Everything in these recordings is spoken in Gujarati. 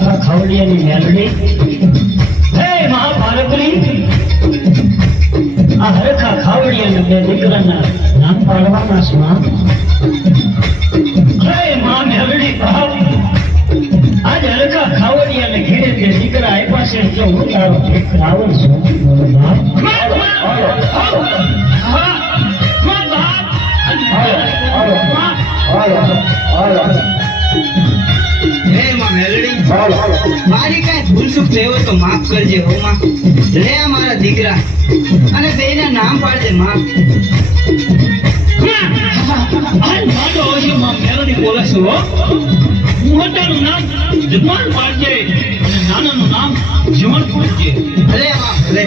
ખાવડિયાની મેલડી હે મહાભારતની આ હરખા ખાવડિયાના બે દીકરાના નામ પાડવાના છે માં હે માં મેલડી બાપ આજ હરખા ખાવડિયાને ઘેરે બે દીકરા આપ્યા છે જો હું તારો ઠીક રાવણ છું બાપ મારી કઈ ભૂલ ચૂક થયો તો માફ કરજે હો માં લે મારા દીકરા અને બેના નામ પાડજે માં બોલે છો મોટાનું નામ જમાન પાડજે અને નાનાનું નામ જીવન પાડજે ભલે માં ભલે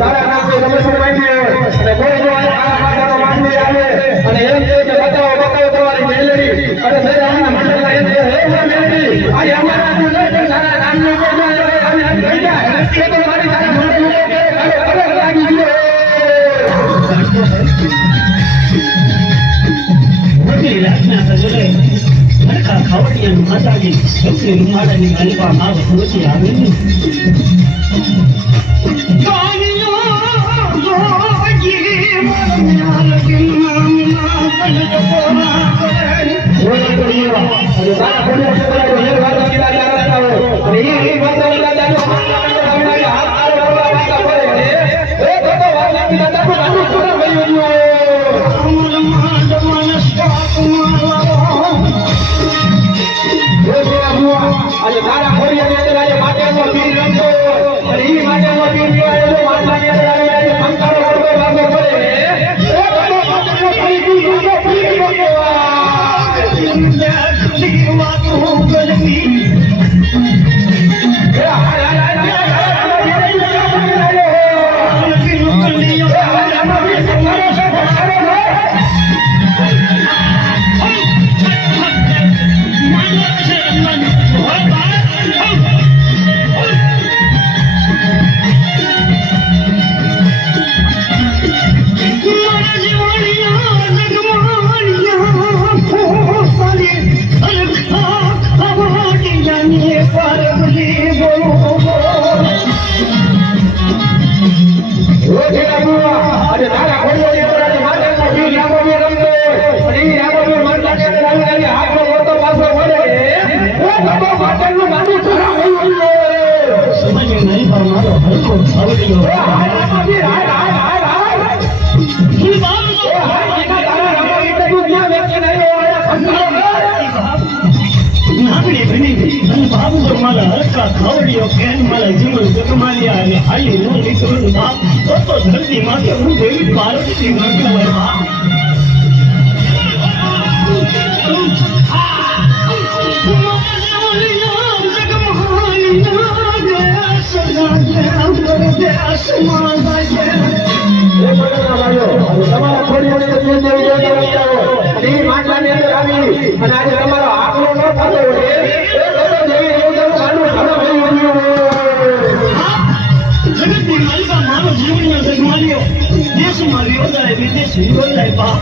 તારા નામની રમત માંગી અને કોઈ જો આ પાટાનો માંગી આવે અને એમ કહે કે બતાવો તમારી મેલડી અને સદાના મંડળના એમ કહે હે મેલડી આજે અમારા તું નહીં તારા નામનો કોઈ અને આમ થઈ જાય એ તો મારી તારા મંડળનો કે ખબર લાગી ગયો મોટી રાતના સજોલે મરકા ખાવડિયાનું માતાજી છોકરી રૂમાડાની માલિકા માવ પહોંચી આવીને ખાવડીઓ કેન મારા જીવન જગમાલિયા અને હાલી નો નીકળું બાપ તો ધરતી માથે હું દેવી પાર્વતી મંગળવાય બાપ તમારા થોડી માટલાની અંદર આવી અને આજે તમારો આંકડો ન થતો હોય જગતની માલિકા મારો જીવનનો જગમાલ્યો દેશમાં વિરોધાય વિદેશ વિરોધાય બાપ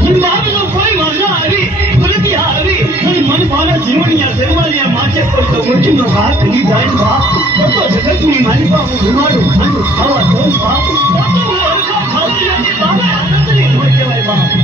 મન બાપનો કોઈ વાંધો આવી પ્રતિ આવી અને મન મારા જીવનના જગમાલિયા માથે કોઈ તો મુઠ્ઠીનો હાથ લીધાય બાપ તો જગતની માલિકા હું રૂમાડું ખાંડું ખાવા દઉં બાપ તો હું હલકા ખાવડિયાની બાબે આનંદની હોય કહેવાય બાપ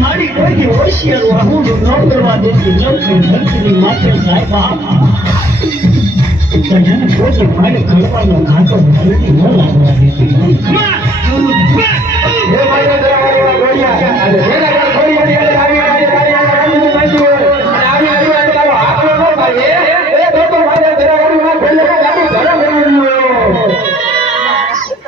મારી કોઈ હોશિયાર વાહુડું ન કરવા દેતી ધરતીની માથે સાહેબ પોતે મારે ખડવાનો ઘાટો ધરતી ન લાગવા દેતી